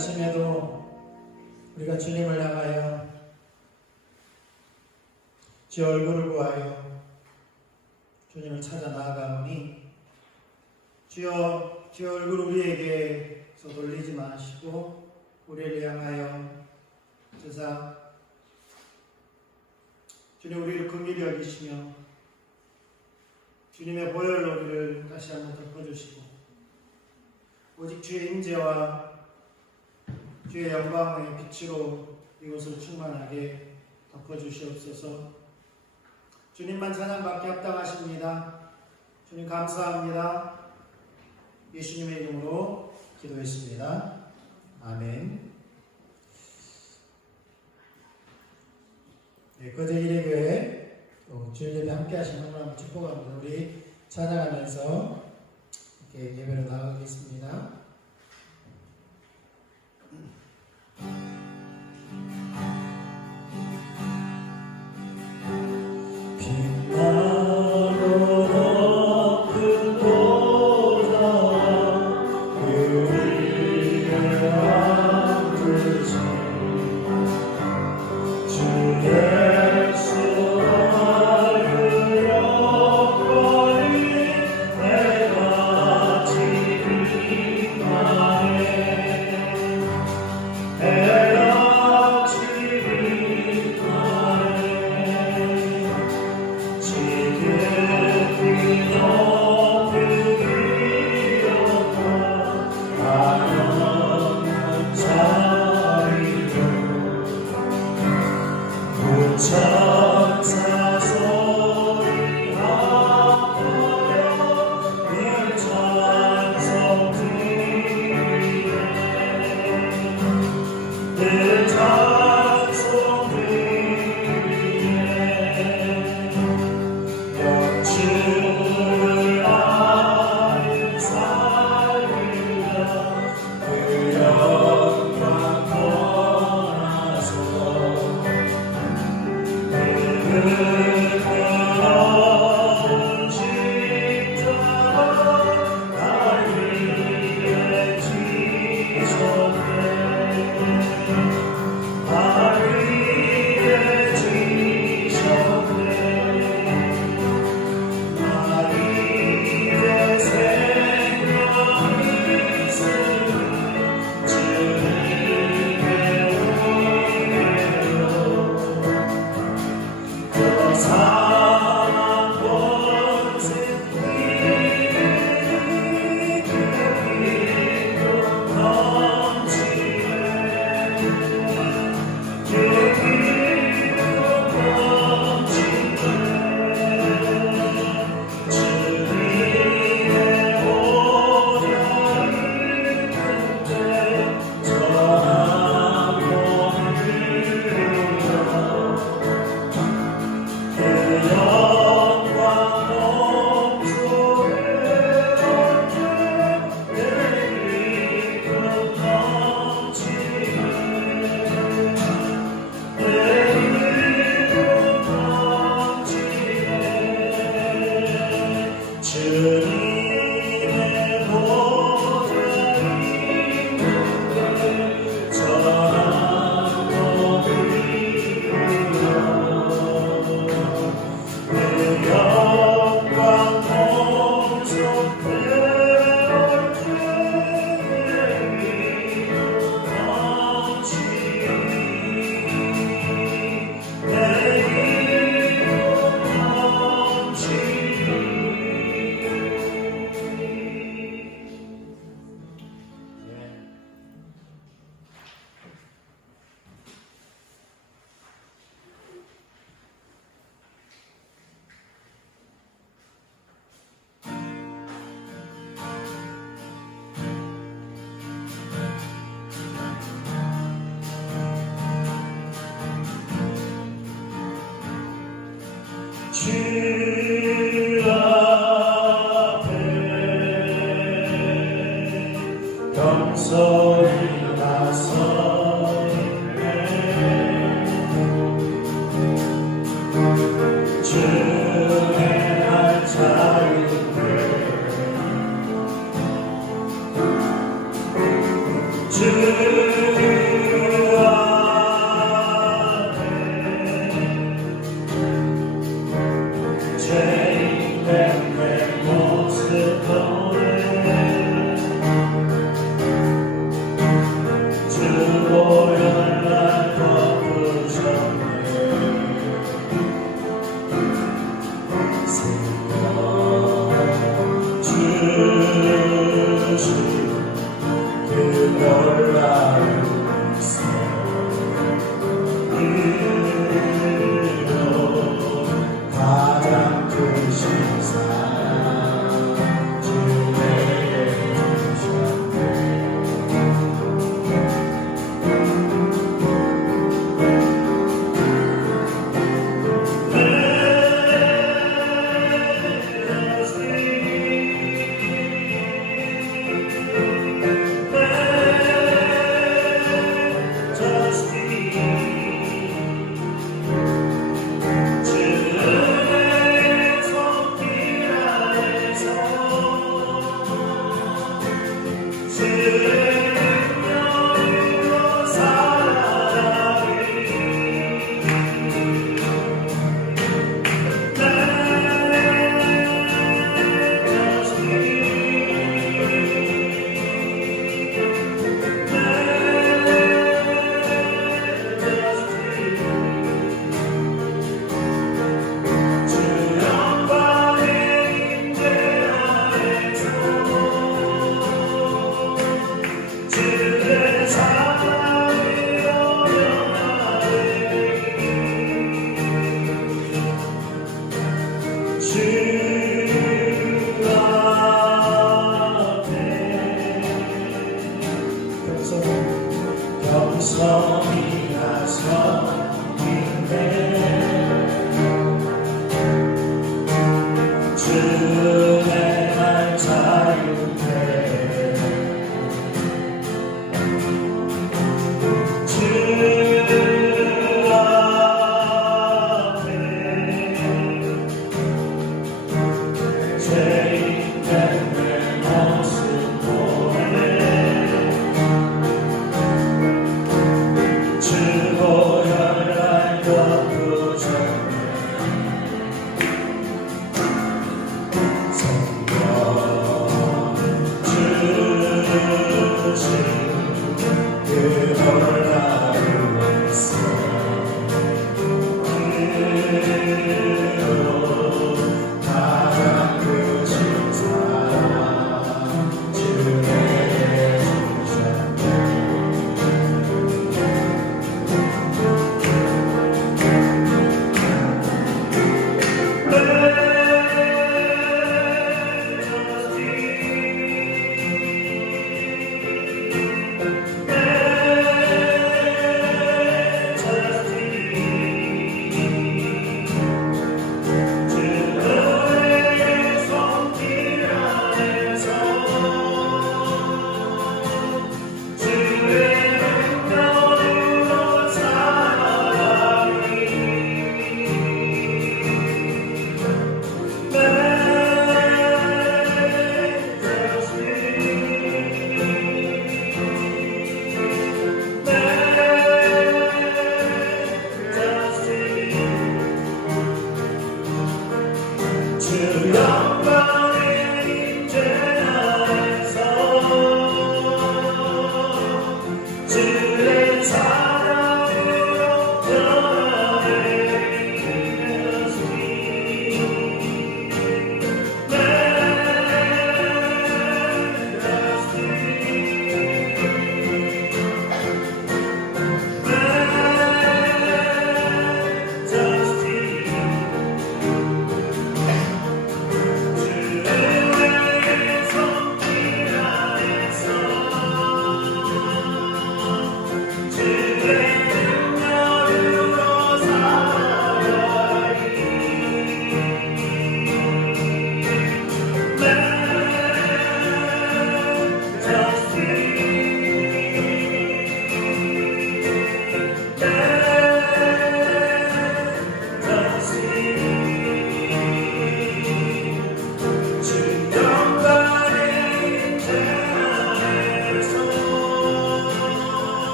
아침에도 우리가 주님을 향하여 주 얼굴을 구하여 주님을 찾아 나아가오니 주여 주 얼굴 우리에게서 돌리지 마시고 우리를 향하여 주사 주님 우리를 긍휼히 여기시며 주님의 보혈로 우리를 다시 한번 덮어주시고 오직 주의 임재와 주의 영광의 빛으로 이곳을 충만하게 덮어주시옵소서. 주님만 찬양받기 합당하십니다. 주님 감사합니다. 예수님의 이름으로 기도했습니다. 아멘. 네, 거제 일회교회 주일 예배 함께 하신 하나님 축복합니다. 우리 찬양하면서 이렇게 예배로 나가겠습니다. 주의 주의 날 자유해 주 앞에 죄인 된 내 모습 보내 주 보혈날 덮으셨네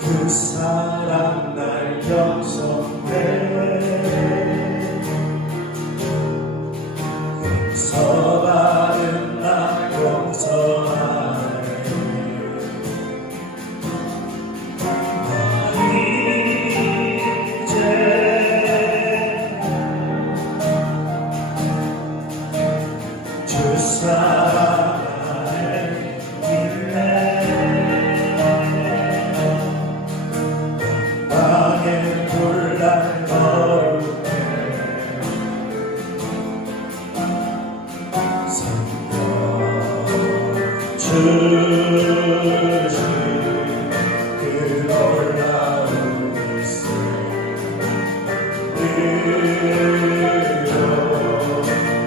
그 사랑 날 겸손해 용서받은 나 용서하네 이제 주 사랑 안에 있네 불날 거룩해 성령 주신 그 놀라운 일세 의로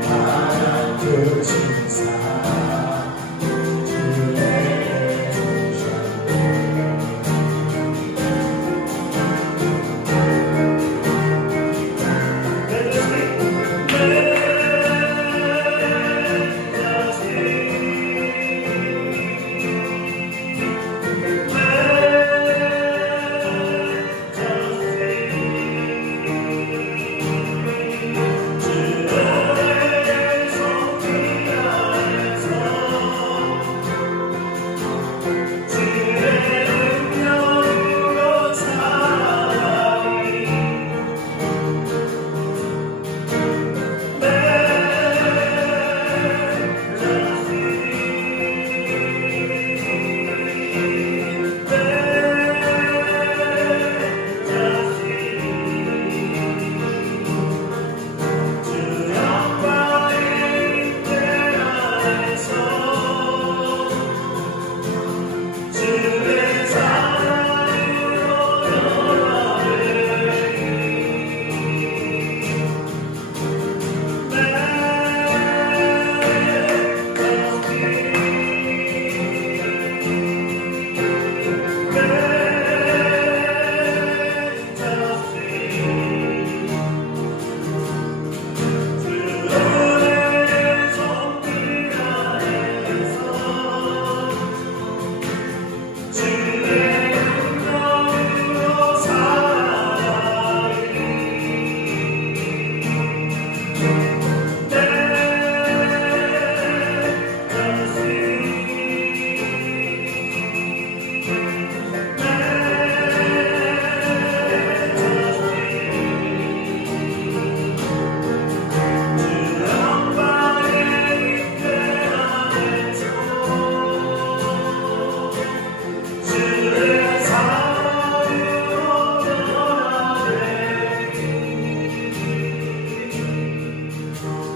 하나 주신 사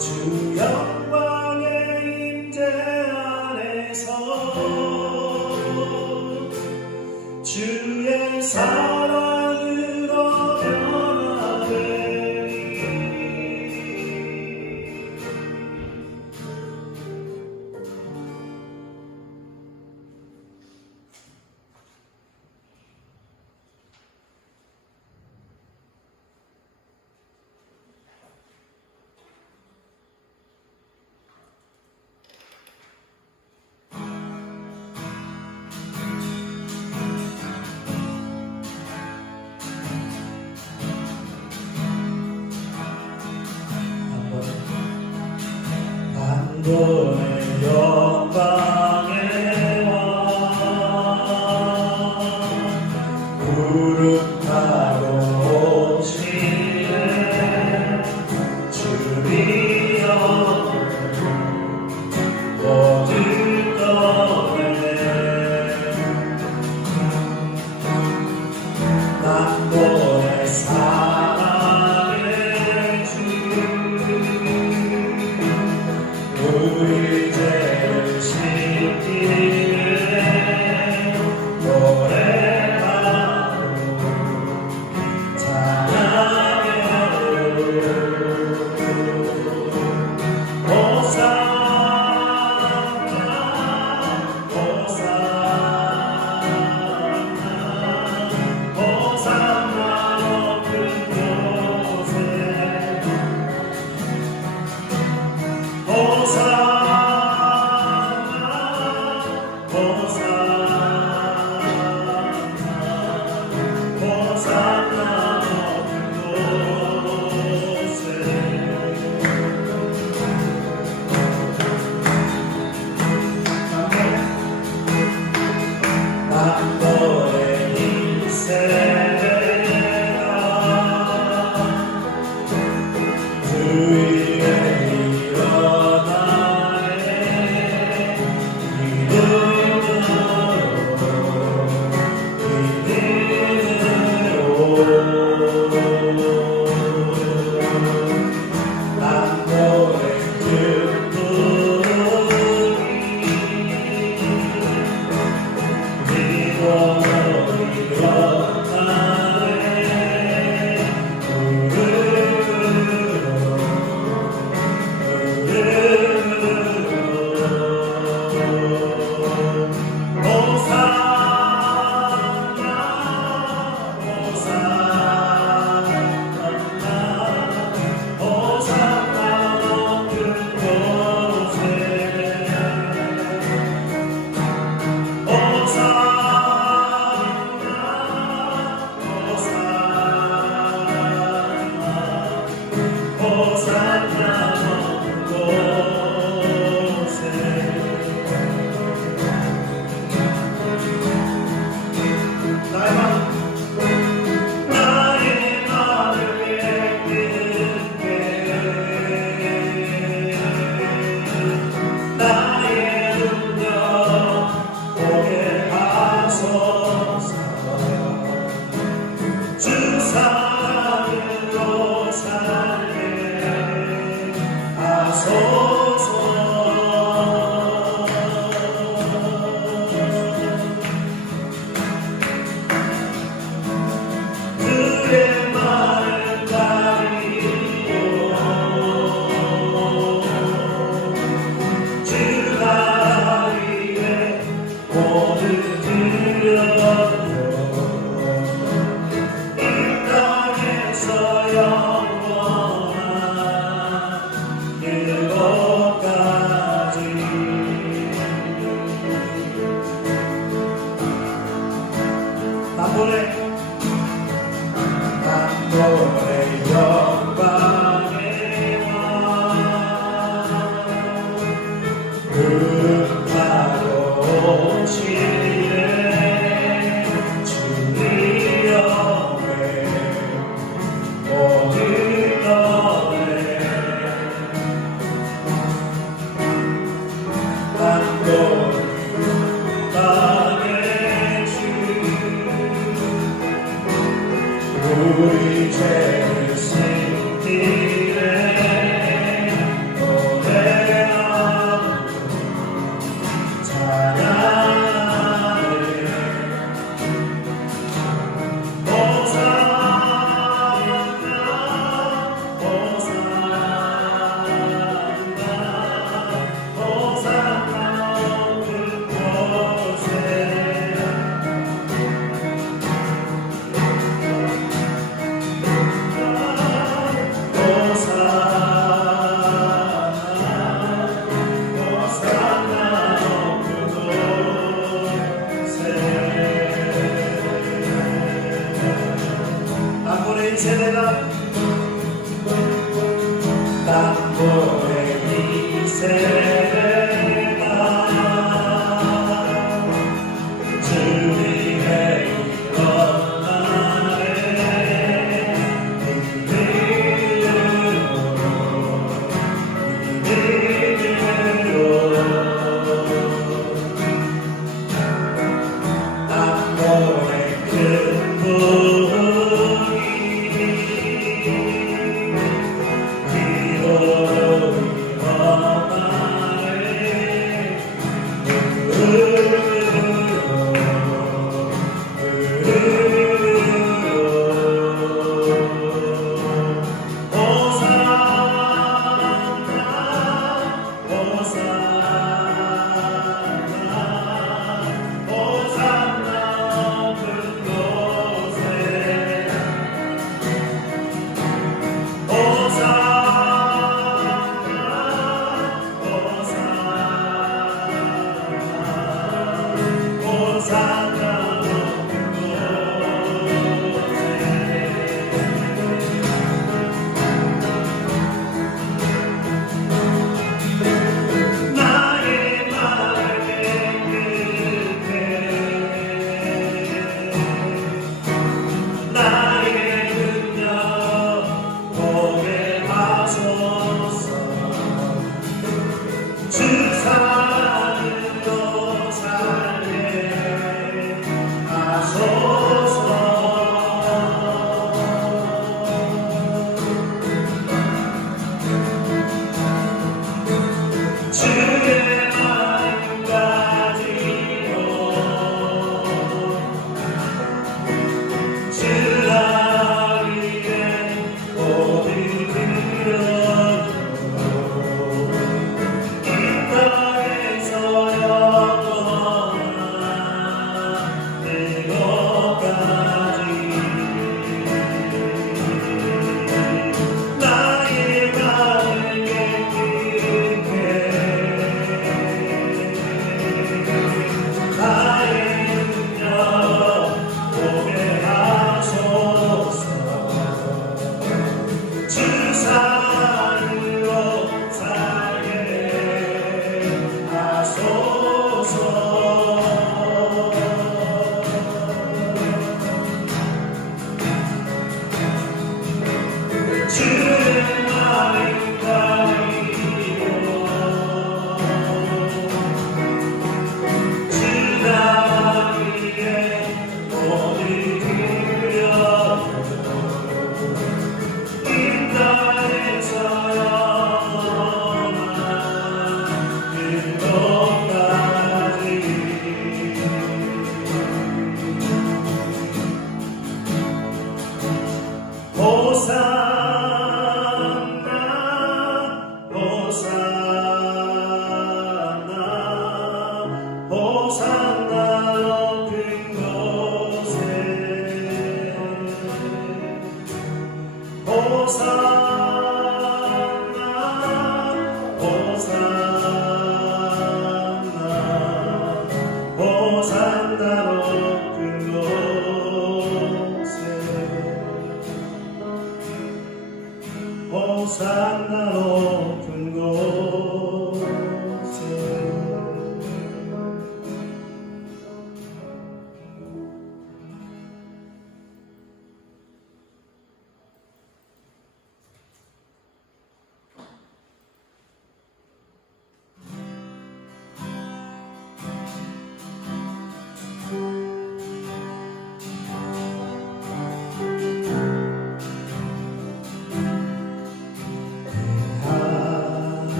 주 영광의 임재 안에서 주의 사랑으로 변화되리. 한 번의 영광의 왕 구름 타고 오시네. 주님이여 모두 떠내 남보의 사랑의 주 우리 죄를 씻기네. 노래하고 찬양해요. 호산나 호산나 호산나 높은 곳에 너의 인생아 주 위에 일어나네. 영원한 일곱 땅굴의 이 세대가 주님의 이런 날에 땅굴의 큰 분이 기도로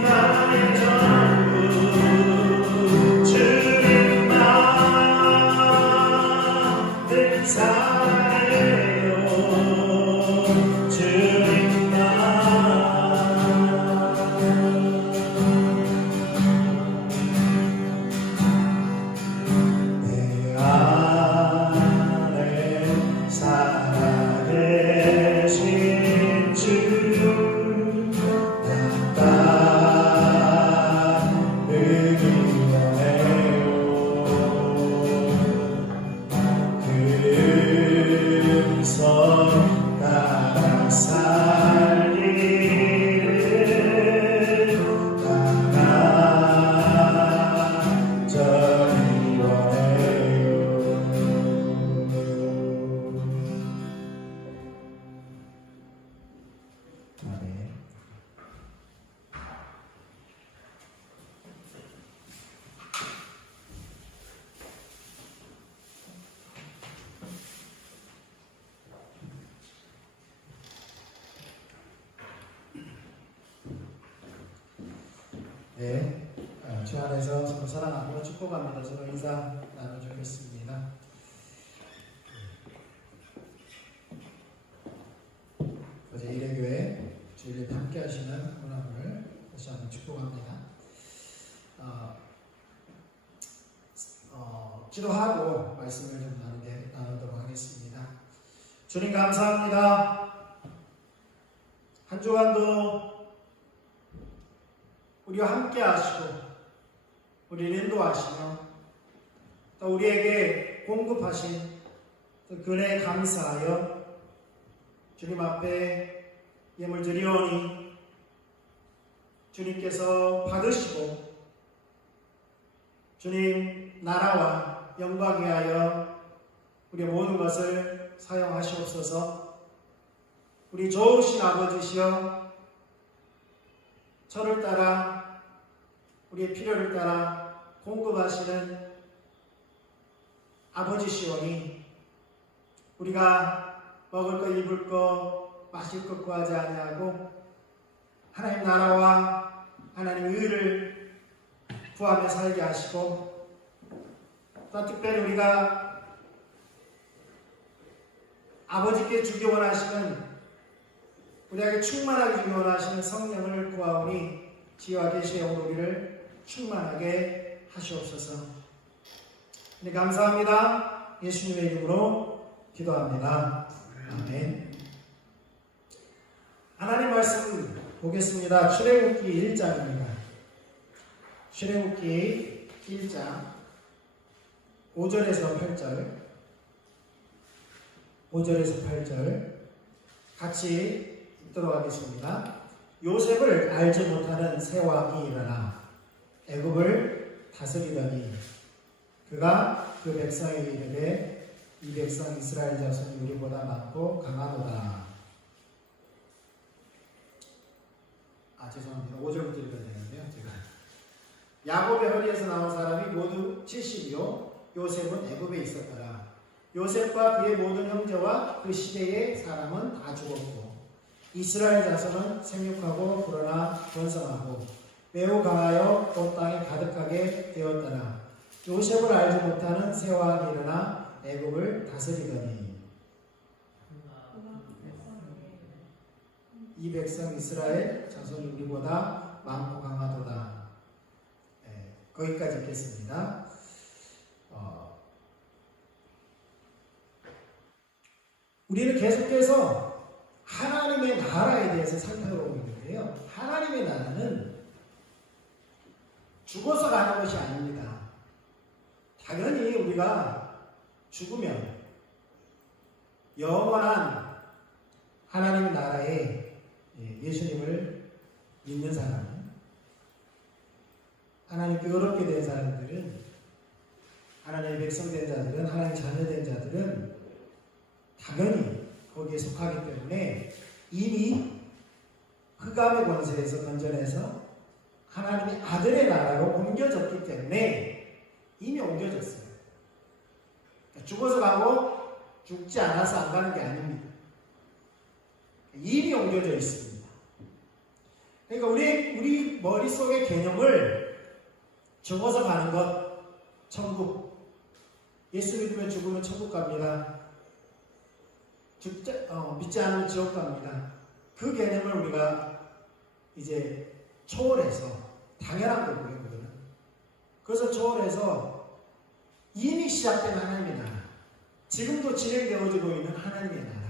나의 전부 주님만 늘 사랑해요 주님만 내 안에 살아계신 주 따라 살기를 간절히 원해요. 아멘. 네, 주 안에서 서로 사랑하고 축복합니다. 서로 인사 나눠주겠습니다. 어제 일회교회 주일에 함께 하시는 문화를 다시 한번 축복합니다. 기도하고 말씀을 좀 나누도록 하겠습니다. 주님 감사합니다. 한 주간도 우리와 함께 하시고 우리를 인도하시며 또 우리에게 공급하신 그 은혜에 감사하여 주님 앞에 예물 드리오니 주님께서 받으시고 주님 나라와 영광 위하여 우리의 모든 것을 사용하시옵소서. 우리 좋으신 아버지시여 저를 따라 우리의 필요를 따라 공급하시는 아버지시오니 우리가 먹을 것 입을 것 마실 것 구하지 아니하고 하나님 나라와 하나님 의를 구하며 살게 하시고 또 특별히 우리가 아버지께 주기 원하시는 우리에게 충만하게 주기 원하시는 성령을 구하오니 지혜와 계시의 영으로 우리를 충만하게 하시옵소서. 네, 감사합니다. 예수님의 이름으로 기도합니다. 아멘. 하나님 말씀 보겠습니다. 출애굽기 1장입니다. 출애굽기 1장 5절에서 8절 5절에서 8절 같이 읽도록 하겠습니다. 요셉을 알지 못하는 새 왕이 일어나 애굽을 다스리더니 그가 그 백성에 이르되 이 백성 이스라엘 자손이 우리보다 많고 강하도다. 죄송합니다. 5절부터 읽어야 되는데요. 제가 야곱의 허리에서 나온 사람이 모두 70이요 요셉은 애굽에 있었더라. 요셉과 그의 모든 형제와 그 시대의 사람은 다 죽었고 이스라엘 자손은 생육하고 불어나 번성하고 매우 강하여 온 땅에 가득하게 되었더라. 요셉을 알지 못하는 새 왕이 일어나 애굽을 다스리더니 이 백성 이스라엘 자손이 우리보다 많고 강하도다. 네, 거기까지 읽겠습니다. 우리는 계속해서 하나님의 나라에 대해서 살펴보고 있는데요. 하나님의 나라는 죽어서 가는 것이 아닙니다. 당연히 우리가 죽으면 영원한 하나님의 나라에 예수님을 믿는 사람, 하나님께 의롭게 된 사람들은, 하나님의 백성된 자들은, 하나님 자녀된 자들은 당연히 거기에 속하기 때문에 이미 흑암의 권세에서 건져내서 하나님의 아들의 나라로 옮겨졌기 때문에 이미 옮겨졌어요. 죽어서 가고 죽지 않아서 안 가는 게 아닙니다. 이미 옮겨져 있습니다. 그러니까 우리 머릿속의 개념을 죽어서 가는 것, 천국. 예수 믿으면 죽으면 천국 갑니다. 믿지 않으면 지옥 갑니다. 그 개념을 우리가 이제 초월해서, 당연한 거고요, 그거는. 그래서 초월해서 이미 시작된 하나님의 나라, 지금도 진행되어지고 있는 하나님의 나라,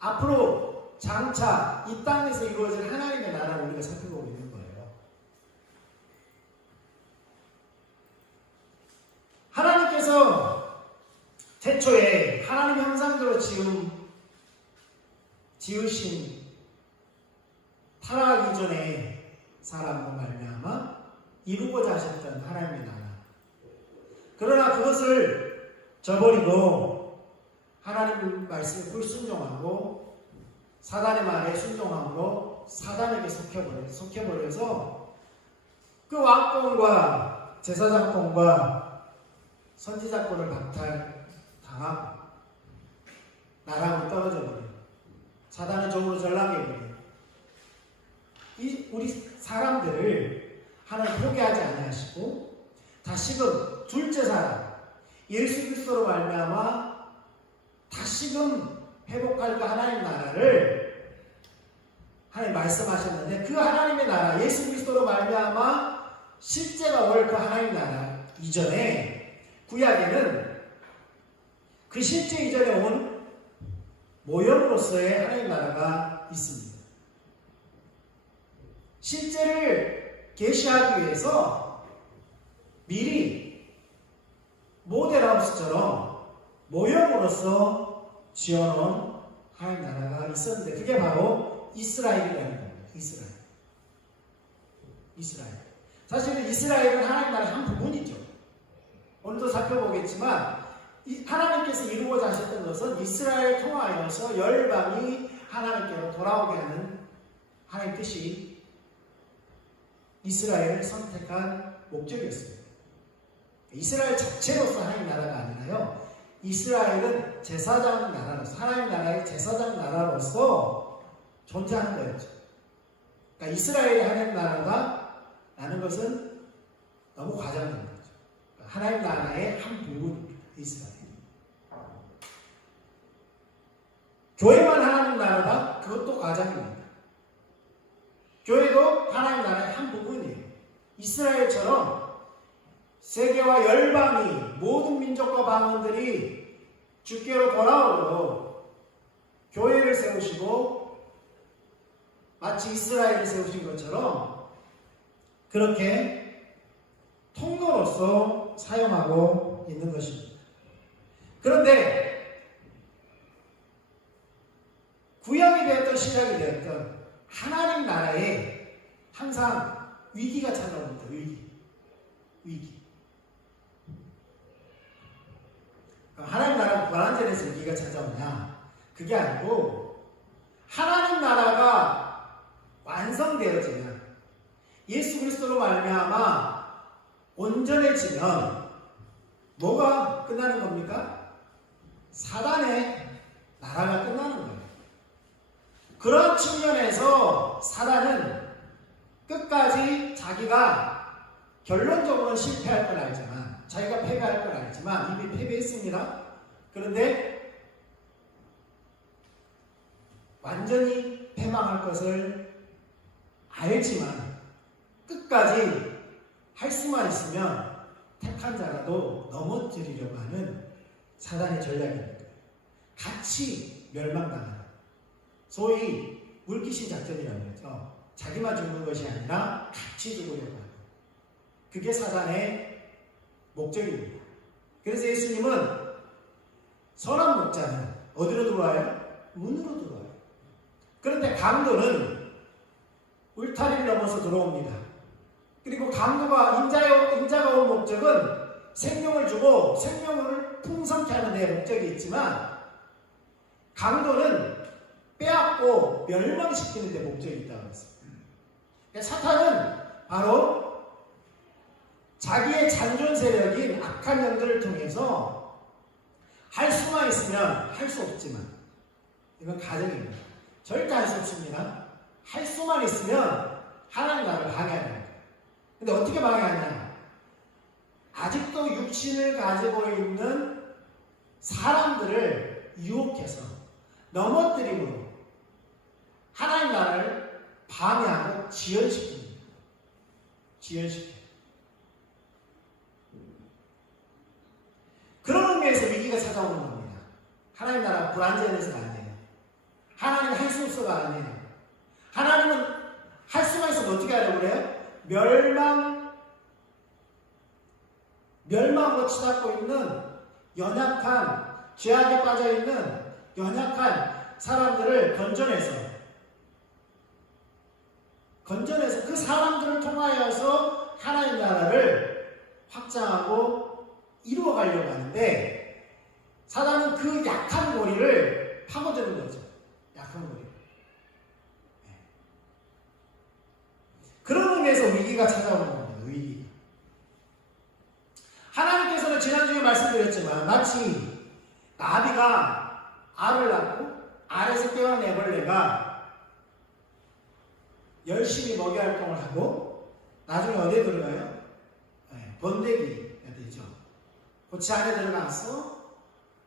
앞으로 장차 이 땅에서 이루어질 하나님의 나라를 우리가 살펴보고 있는 거예요. 하나님께서 태초에 하나님 형상대로 지으신 타락하기 전에 사람과 말미암아 이루고자 하셨던 하나님의 나라. 그러나 그것을 저버리고 하나님 말씀에 불순종하고 사단의 말에 순종함으로 사단에게 속혀버려서 그 왕권과 제사장권과 선지자권을 박탈당하고 나라로 떨어져 버려요. 사단의 종으로 전락해버려요. 우리 사람들을 하나님 포기하지 아니하시고 다시금 둘째 사람 예수 그리스도로 말미암아 다시금 회복할 그 하나님 나라를 하나님 말씀하셨는데, 그 하나님의 나라 예수 그리스도로 말미암아 실제가 올 그 하나님 나라 이전에, 구약에는 그 실제 이전에 온 모형으로서의 하나님 나라가 있습니다. 실제를 계시하기 위해서 미리 모델하우스처럼 모형으로서 지어놓은 하나님 나라가 있었는데, 그게 바로 이스라엘이라는 겁니다. 이스라엘. 사실은 이스라엘은 하나님 나라의 한 부분이죠. 오늘도 살펴보겠지만 하나님께서 이루고자 하셨던 것은 이스라엘 통하여서 열방이 하나님께로 돌아오게 하는 하나님 뜻이 이스라엘을 선택한 목적이었습니다. 이스라엘 자체로서 하나님 나라가 아니라요, 이스라엘은 제사장 나라로서, 하나님 나라의 제사장 나라로서 존재하는 거였죠. 그러니까 이스라엘이 하나님 나라다라는 것은 너무 과장된 거죠. 하나님 나라의 한 부분입니다. 이스라엘. 교회만 하나님 나라다? 그것도 과장입니다. 교회도 하나님 나라의 한 부분이에요. 이스라엘처럼 세계와 열방이, 모든 민족과 방언들이 주께로 돌아오도록 교회를 세우시고 마치 이스라엘을 세우신 것처럼 그렇게 통로로서 사용하고 있는 것입니다. 그런데 구약이 되었던 신약이 되었던 하나님 나라에 항상 위기가 찾아옵니다. 위기. 하나님 나라가 불완전해서 위기가 찾아오냐? 그게 아니고, 하나님 나라가 완성되어지면, 예수 그리스도로 말미암아 온전해지면 뭐가 끝나는 겁니까? 사단의 나라가 끝나는 거예요. 그런 측면에서 사단은 끝까지 자기가 결론적으로는 실패할 걸 알지만, 자기가 패배할 걸 알지만 이미 패배했습니다. 그런데 완전히 패망할 것을 알지만 끝까지 할 수만 있으면 택한 자라도 넘어뜨리려고 하는 사단의 전략입니다. 같이 멸망당하는, 소위 물귀신 작전이라고 하죠. 자기만 죽는 것이 아니라 같이 죽으려고 하는, 그게 사단의 목적입니다. 그래서 예수님은 선한 목자는 어디로 들어와요? 문으로 들어와요. 그런데 강도는 울타리를 넘어서 들어옵니다. 그리고 강도가 인자가 온 목적은 생명을 주고 생명을 풍성케 하는 데 목적이 있지만, 강도는 빼앗고 멸망시키는 데 목적이 있다고 했습니다. 사탄은 바로 자기의 잔존 세력인 악한 영들을 통해서 할 수만 있으면 할 수 없지만, 이건 가정입니다. 절대 할 수 없습니다. 할 수만 있으면 하나님 나라를 방해하는 거예요. 근데 어떻게 방해하냐? 아직도 육신을 가지고 있는 사람들을 유혹해서 넘어뜨림으로 하나님 나라를 방해하고 지연시킵니다. 지연시켜요. 그런 의미에서 위기가 찾아오는 겁니다. 하나님 나라 불안전해서가 아니에요. 하나님 할 수 없어가 아니에요. 하나님은 할 수가 있어도 어떻게 하려고 그래요? 멸망으로 치닫고 있는 연약한, 죄악에 빠져있는 연약한 사람들을 건져내서 그 사람들을 통하여서 하나님 나라를 확장하고 이루어가려고 하는데 사단은 그 약한 고리를 파고드는 거죠. 약한 고리. 그런 의미에서 위기가 찾아오는 겁니다. 위기가. 하나님께서는 지난주에 말씀드렸지만 마치 나비가 알을 낳고 알에서 깨어난 애벌레가 열심히 먹이 활동을 하고 나중에 어디에 들어가요? 번데기가 되죠. 그 안에 들어가서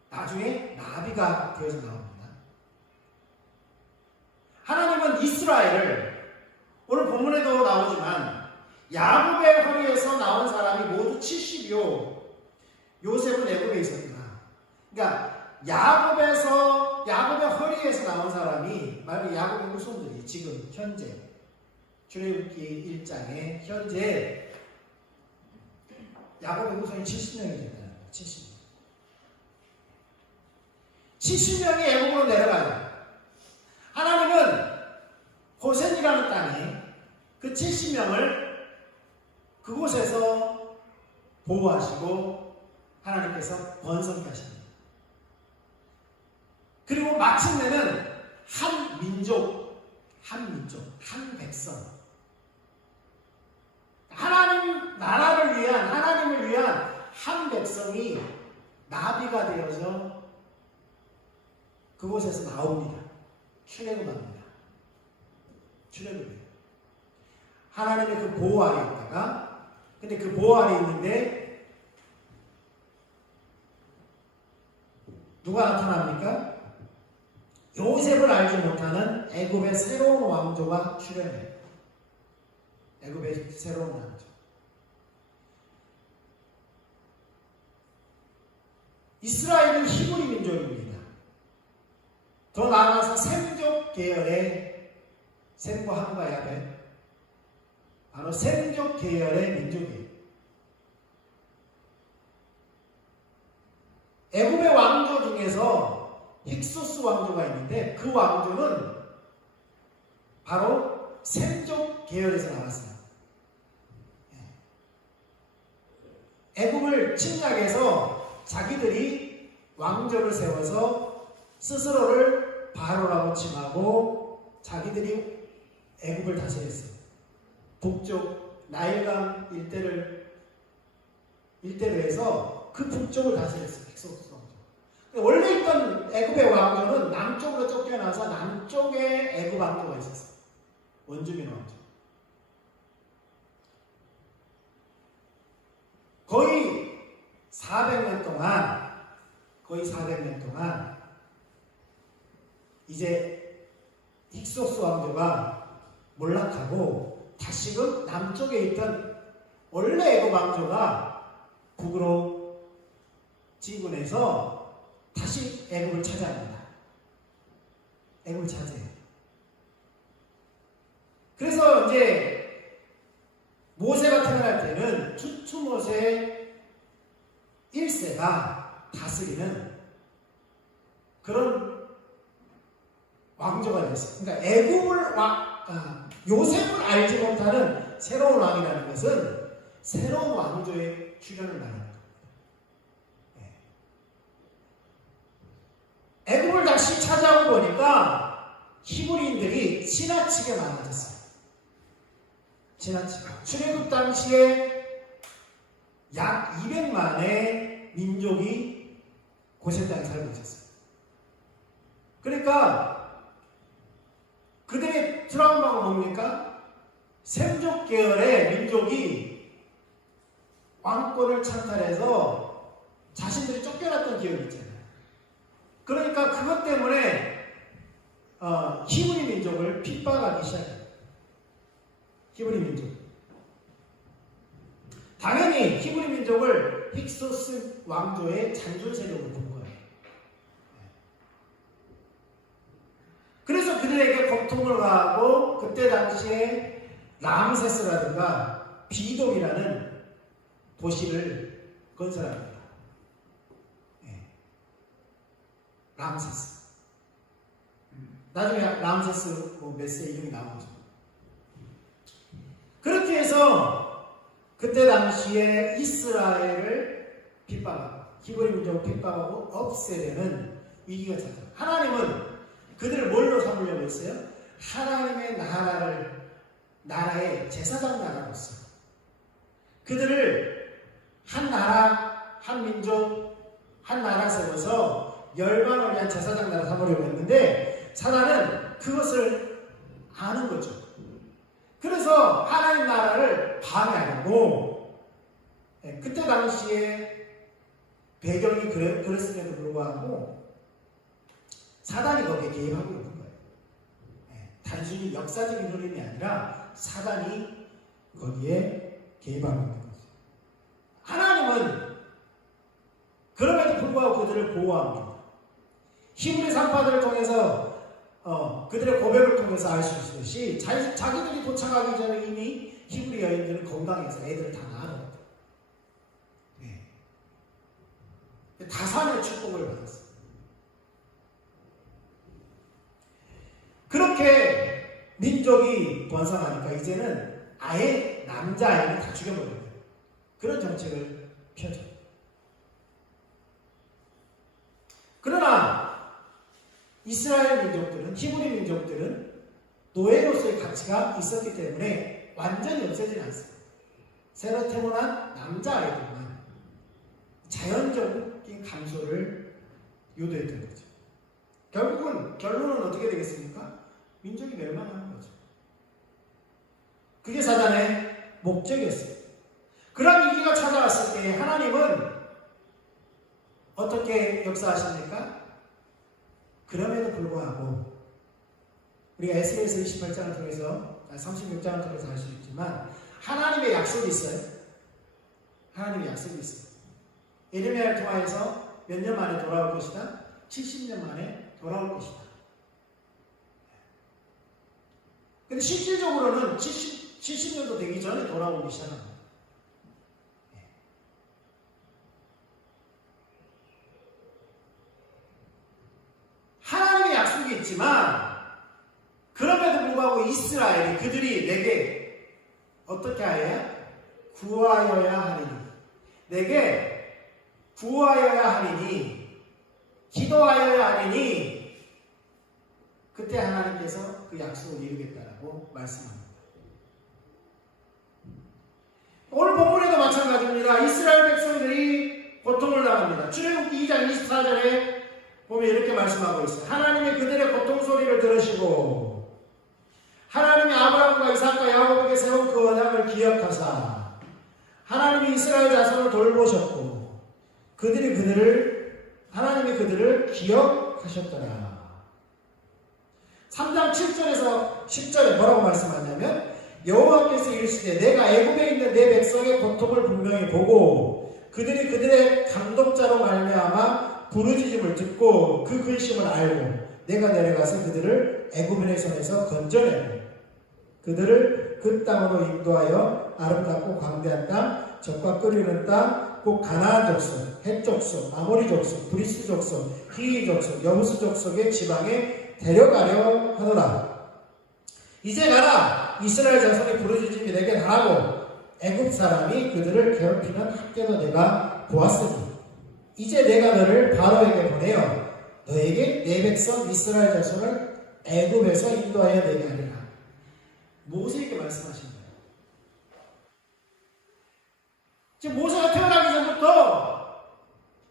나중에 나비가 되어서 나옵니다. 하나님은 이스라엘을 오늘 본문에도 나오지만 야곱의 허리에서 나온 사람이 모두 70이요. 요셉은 애굽에 있었구나. 그러니까 야곱의 허리에서 나온 사람이 말고 야곱의 후손들이 지금 현재 출애굽기 1장에 현재 야곱의 후손이 70명이 됐다는 거예요. 70명. 70명이 애굽으로 내려가요. 하나님은 고센이라는 땅에 그 70명을 그곳에서 보호하시고 하나님께서 번성케 하십니다. 그리고 마침내는 한 민족, 한 백성. 하나님 나라를 위한, 하나님을 위한 한 백성이 나비가 되어서 그곳에서 나옵니다. 출애굽합니다. 출애굽이에요. 하나님의 그 보호 아래 있다가, 근데 그 보호 아래 있는데 누가 나타납니까? 요셉을 알지 못하는 애굽의 새로운 왕조가 출현해요. 애굽의 새로운 왕조. 이스라엘은 히브리 민족입니다. 더 나아가서 셈족 계열의 셈과 함과 야벳, 바로 셈족 계열의 민족이에요. 애굽의 왕조 중에서 힉소스 왕조가 있는데 그 왕조는 바로 셈족 계열에서 나왔어요. 애굽을 침략해서 자기들이 왕조를 세워서 스스로를 바로라고 칭하고 자기들이 애굽을 다스렸어요. 북쪽 나일강 일대를 해서 그 북쪽을 다스렸어요. 힉소스 왕조. 원래 있던 애굽의 왕조는 남쪽으로 쫓겨나서 남쪽에 애굽 왕조가 있었어요. 원주민 왕조. 거의 400년 동안 이제 힉소스 왕조가 몰락하고 다시금 남쪽에 있던 원래 애굽 왕조가 북으로 진군해서 다시 애굽을 차지합니다. 애굽을 차지해요. 그래서 이제 모세가 태어날 때는 투투모세 1세가 다스리는 그런 왕조가 됐어요. 그러니까 애굽을 요셉을 알지 못하는 새로운 왕이라는 것은 새로운 왕조의 출현을 말하는 겁니다. 애굽을 다시 찾아오고 보니까 히브리인들이 지나치게 많아졌어요. 지나치게. 출애굽 당시에 약 200만의 민족이 고센 땅에 살고 있었어요. 그러니까 그들의 트라우마가 뭡니까? 셈족 계열의 민족이 왕권을 찬탈해서 자신들이 쫓겨났던 기억이 있잖아요. 그러니까 그것 때문에 히브리 민족을 핍박하기 시작해요. 히브리 민족. 당연히 히브리 민족을 힉소스 왕조의 잔존 세력으로 본 거예요. 그래서 그들에게 고통을 가하고 그때 당시에 람세스라든가 비돔이라는 도시를 건설합니다. 람세스. 나중에 람세스 몇 세 이름이 나오죠. 그렇게 해서 그때 당시에 이스라엘을 핍박하고 히브리 민족을 핍박하고 없애려는 위기가 찾아요. 하나님은 그들을 뭘로 삼으려고 했어요? 하나님의 나라의 제사장 나라로서 그들을 한 나라, 한 민족, 한 나라 세워서 열방을 위한 제사장 나라 삼으려고 했는데 사단은 그것을 아는 거죠. 그래서 하나님 나라를 방해하려고 그때 당시에 배경이 그랬음에도 불구하고 사단이 거기에 개입하고 있는 거예요. 단순히 역사적인 흐름이 아니라 사단이 거기에 개입하고 있는 거죠. 하나님은 그럼에도 불구하고 그들을 보호합니다. 히브리 산파들을 통해서 그들의 고백을 통해서 알 수 있듯이 자기들이 도착하기 전에 이미 히브리 여인들은 건강해서 애들을 다 낳아놨다. 다산의 축복을 받았어요. 그렇게 민족이 번성하니까 이제는 아예 남자아이를 다 죽여버려요. 그런 정책을 펴죠. 그러나 이스라엘 민족들은, 히브리 민족들은 노예로서의 가치가 있었기 때문에 완전히 없어지지 않습니다. 새로 태어난 남자아이들만 자연적인 감소를 유도했던 거죠. 결론은 어떻게 되겠습니까? 민족이 멸망하는 거죠. 그게 사단의 목적이었어요. 그런 위기가 찾아왔을 때 하나님은 어떻게 역사하십니까? 그럼에도 불구하고 우리가 에스겔서 28장을 통해서 36장을 통해서 알 수 있지만 하나님의 약속이 있어요. 하나님의 약속이 있어요. 예레미야를 통하여서 몇 년 만에 돌아올 것이다. 70년 만에 돌아올 것이다. 근데 실질적으로는 70년도 되기 전에 돌아오기 시작합니다. 하나님의 약속이 있지만 그럼에도 불구하고 이스라엘이 그들이 내게 어떻게 하여야? 구하여야 하리니 내게 구하여야 하리니 기도하여야 하리니 그때 하나님께서 그 약속을 이루겠다라고 말씀합니다. 오늘 본문에도 마찬가지입니다. 이스라엘 백성들이 고통을 당합니다. 출애굽기 2장 24절에 보면 이렇게 말씀하고 있어요. 하나님이 그들의 고통 소리를 들으시고 하나님이 아브라함과 이삭과 야곱에게 세운 그 언약을 기억하사 하나님이 이스라엘 자손을 돌보셨고 하나님이 그들을 기억하셨더라. 3장 7절에서 10절에 뭐라고 말씀하냐면 여호와께서 이르시되 내가 애굽에 있는 내 백성의 고통을 분명히 보고 그들의 감독자로 말미암아 부르짖음을 듣고 그 근심을 알고 내가 내려가서 그들을 애굽인의 손에서 건져내고 그들을 그 땅으로 인도하여 아름답고 광대한 땅 젖과 끓이는 땅 곧 가나안 족속, 헷 족속, 아모리 족속, 브리스 족속, 히위 족속, 여부스 족속의 지방에 데려가려 하노라. 이제 가라. 이스라엘 자손의 부르짖음이 내게 당하고 애굽 사람이 그들을 괴롭히는 학대도 내가 보았으니 이제 내가 너를 바로에게 보내어 너에게 내 백성 이스라엘 자손을 애굽에서 인도하여 내게 하리라. 모세에게 말씀하신 거예요. 지금 모세가 태어나기 전부터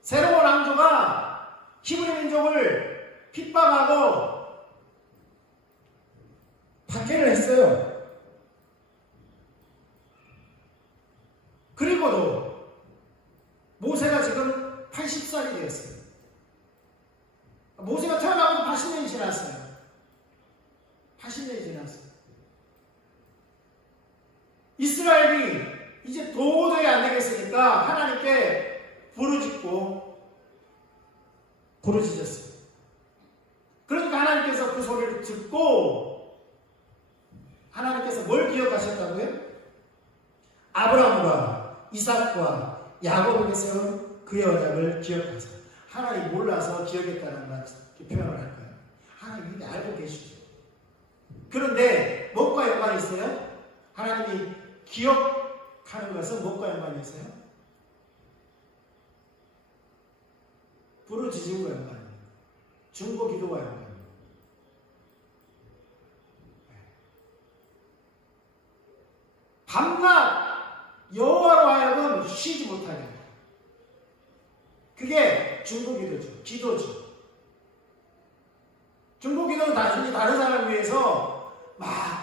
새로운 왕조가 히브리 민족을 핍박하고 그리고도 모세가 지금 80살이 되었어요. 모세가 태어나고 80년이 지났어요. 80년이 지났어요. 이스라엘이 이제 도저히 안 되겠으니까 하나님께 부르짖었어요. 그러니까 하나님께서 그 소리를 듣고 하나님께서 뭘 기억하셨다고요? 아브라함과 이삭과 야곱에게 세운 그의 언약을 기억하세요. 하나님 몰라서 기억했다는 표현을 할까요? 하나님 이미 알고 계시죠. 그런데 무엇과 연관이 있어요? 하나님이 기억하는 것은 무엇과 연관이 있어요? 부르짖음과 연관입니다. 중보 기도와 연관입니다. 밤낮 여호와로 하여금 쉬지 못하게 합니다. 그게 중보 기도죠. 기도죠. 중보 기도는 단순히 다른 사람을 위해서 막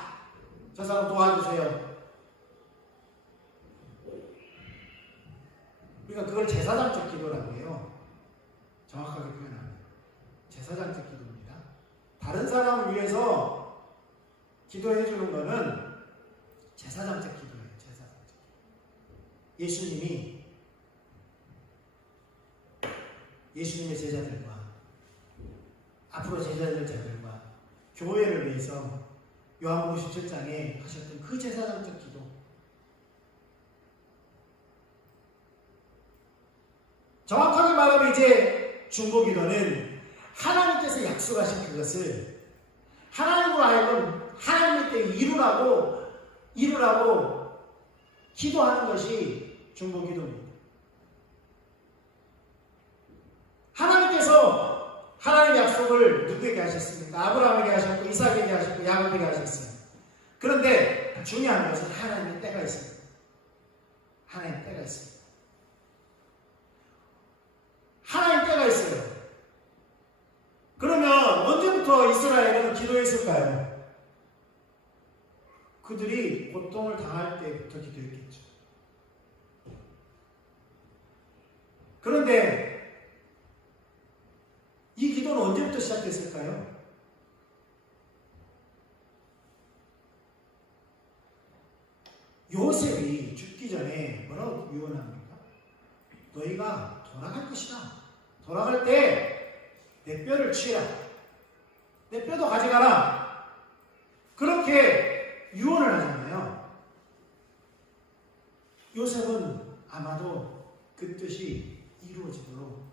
저 사람 도와주세요. 우리가 그걸 제사장적 기도라고 해요. 정확하게 표현합니다. 제사장적 기도입니다. 다른 사람을 위해서 기도해 주는 것은 제사장적 기도예요. 제사장적 기도. 예수님의 제자들과 앞으로 제자들과 교회를 위해서 요한복음 17장에 하셨던 그 제사장적 기도. 정확하게 말하면 이제 중보기도는 하나님께서 약속하신 그것을 하나님으로 하여금 하나님의 때에 이루라고 기도하는 것이 중보기도입니다. 하나님께서 하나님의 약속을 누구에게 하셨습니까? 아브라함에게 하셨고 이삭에게 하셨고 야곱에게 하셨어요. 그런데 중요한 것은 하나님의 때가 있습니다. 하나님의 때가 있습니다. 하나님 때가 있어요. 그러면 언제부터 이스라엘은 기도했을까요? 그들이 고통을 당할 때부터 기도했겠죠. 그런데 이 기도는 언제부터 시작됐을까요? 요셉이 죽기 전에 뭐라고 유언합니까? 너희가 돌아갈 것이다. 돌아갈 때 내 뼈를 취해라. 내 뼈도 가져가라. 그렇게 유언을 하잖아요. 요셉은 아마도 그 뜻이 이루어지도록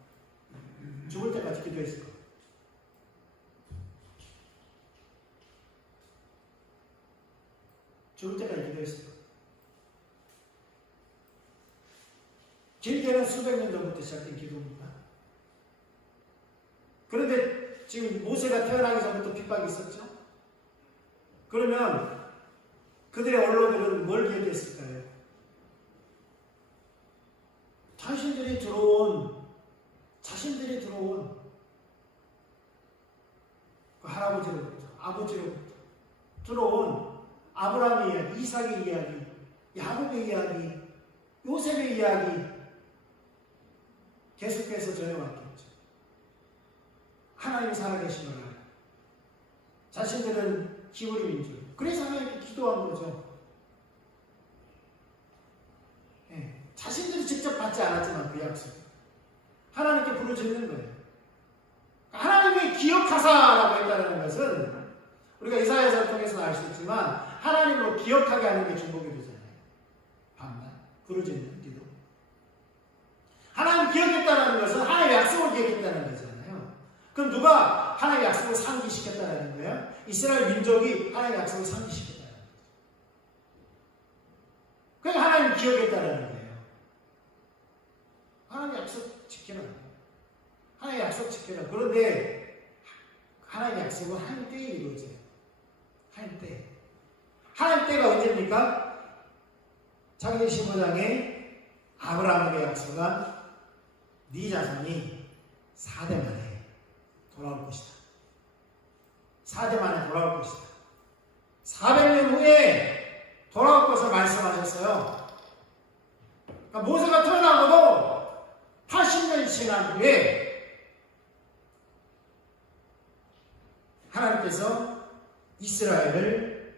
죽을 때까지 기도했을 거예요. 죽을 때까지 기도했을 거예요. 길게는 수백 년 전부터 시작된 기도입니다. 그런데 지금 모세가 태어나기 전부터 핍박이 있었죠? 그러면 그들의 언론들은 뭘 기억했을까요? 자신들이 들어온 그 할아버지로부터 아버지로부터 들어온 아브라함의 이야기, 이삭의 이야기, 야곱의 이야기, 요셉의 이야기 계속해서 전해왔겠죠. 하나님이 살아계심을 알고 자신들은 기울임인 줄. 그래서 하나님께 기도한 거죠. 네. 자신들이 직접 받지 않았지만 그 약속 하나님께 부르짖는 거예요. 하나님이 기억하사라고 했다는 것은 우리가 이사야서를 통해서 알 수 있지만 하나님으로 기억하게 하는 게 중보기도잖아요. 밤낮 부르짖는 기도. 하나님 기억했다는 것은 하나님의 약속을 기억했다는 거잖아요. 그럼 누가 하나님의 약속을 상기시켰다는 거예요? 이스라엘 민족이 하나님의 약속을 상기시켰다는 거죠. 그러니까 하나님 기억했다는 거예요. 하나님의 약속 지켜라. 하나님의 약속 지켜라. 그런데 하나님의 약속은 하나님 때에 이루어져요. 하나님 때. 하나님 때가 언제입니까? 창세기 15장에 아브라함에게 약속한 네 자손이 4대 만에 돌아올 것이다. 4대 만에 돌아올 것이다. 400년 후에 돌아올 것을 말씀하셨어요. 그러니까 모세가 태어나고도 80년이 지난 후에 하나님께서 이스라엘을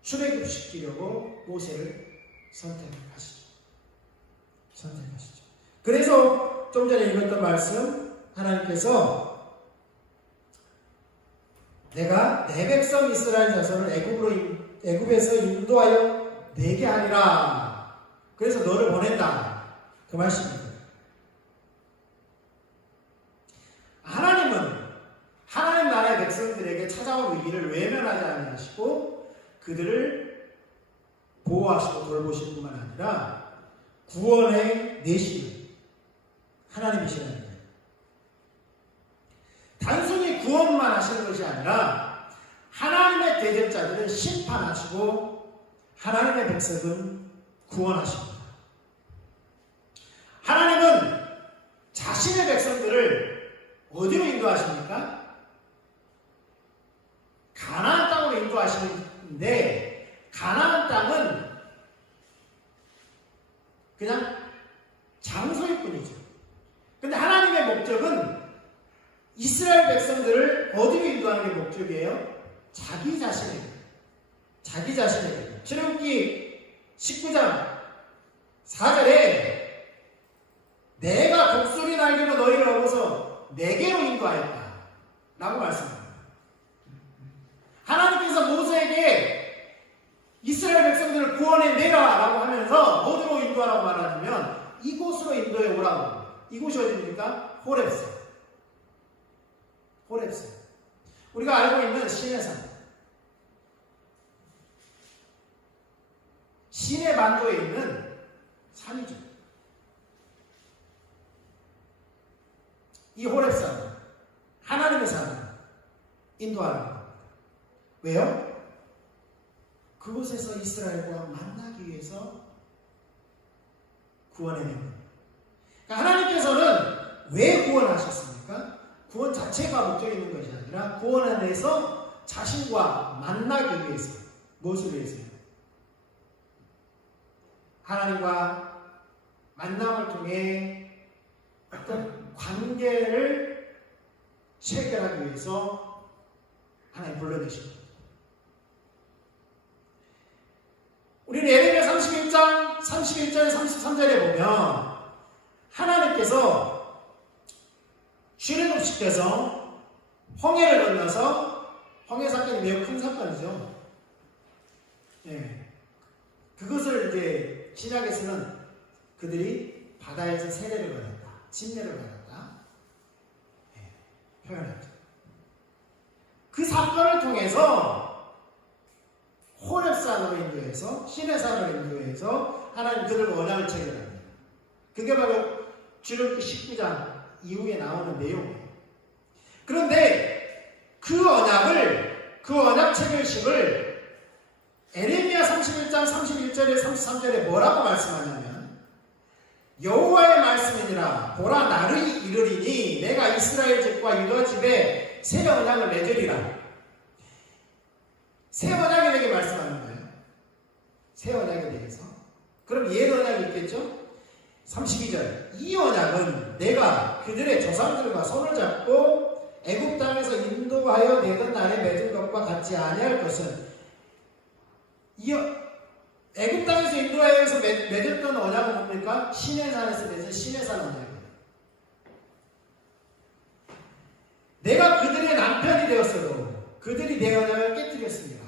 출애굽시키려고 모세를 선택하시죠. 그래서 좀 전에 읽었던 말씀, 하나님께서 내가 내 백성 이스라엘 자손을 애굽에서 인도하여 내게 하리라. 그래서 너를 보낸다. 그 말씀입니다. 하나님은 하나님 나라의 백성들에게 찾아온 위기를 외면하지 않으시고 그들을 보호하시고 돌보실 뿐만 아니라 구원의 내시는 하나님이시라는 거예요. 단순히 구원만 하시는 것이 아니라 하나님의 대적자들은 심판하시고 하나님의 백성은 구원하십니다. 하나님은 자신의 백성들을 어디로 인도하십니까? 가나안 땅으로 인도하시는데 가나안 땅은 그냥 장소일 뿐이죠. 근데 하나님의 목적은 이스라엘 백성들을 어디로 인도하는 게 목적이에요? 자기 자신에게. 출애굽기 19장 4절에 내가 독수리 날개로 너희를 얻어서 내게로 인도하였다 라고 말씀합니다. 하나님께서 모세에게 이스라엘 백성들을 구원해내라 라고 하면서 어디로 인도하라고 말하냐면 이곳으로 인도해 오라고. 이곳이 어디입니까? 호렙산. 우리가 알고 있는 시내산. 시내 반도에 있는 산이죠. 이 호렙산, 하나님의 산을 인도하는 겁니다. 왜요? 그곳에서 이스라엘과 만나기 위해서 구원해낸 겁니다. 그러니까 하나님께서는 왜 구원하셨습니까? 구원 자체가 목적이 있는 것이 아니라 구원 안에서 자신과 만나기 위해서. 무엇을 위해서요? 하나님과 만남을 통해 어떤 관계를 체결하기 위해서 하나님 불러내신 겁니다. 우리는 예레미야 31장 31절에 33절에 보면 하나님께서 출애굽시켜서 홍해를 건너서 홍해 사건이 매우 큰 사건이죠. 그것을 이제 신약에서는 그들이 바다에서 세례를 받았다, 침례를 받았다 표현하죠. 그 사건을 통해서 호렙산으로 인도해서 시내산으로 인도해서 하나님 그들 언약을 체결합니다. 그게 바로 출애굽기 19장 이후에 나오는 내용이에요. 그런데 그 언약 체결식을 에레미야 31장 31절에 33절에 뭐라고 말씀하냐면 여호와의 말씀이니라 보라 나를 이르리니 내가 이스라엘 집과 유다 집에 새 언약을 맺으리라. 새 언약에 대해 말씀하는 거예요. 새 언약에 대해서. 그럼 옛 언약이 있겠죠? 32절 이 언약은 내가 그들의 조상들과 손을 잡고 애굽 땅에서 인도하여 내던 날에 맺은 것과 같지 아니할 것은 애굽 땅에서 인도하여서 맺었던 언약은 뭡니까? 시내산에서 맺은 시내산 언약이에요. 내가 그들의 남편이 되었어도 그들이 내 언약을 깨뜨렸습니다.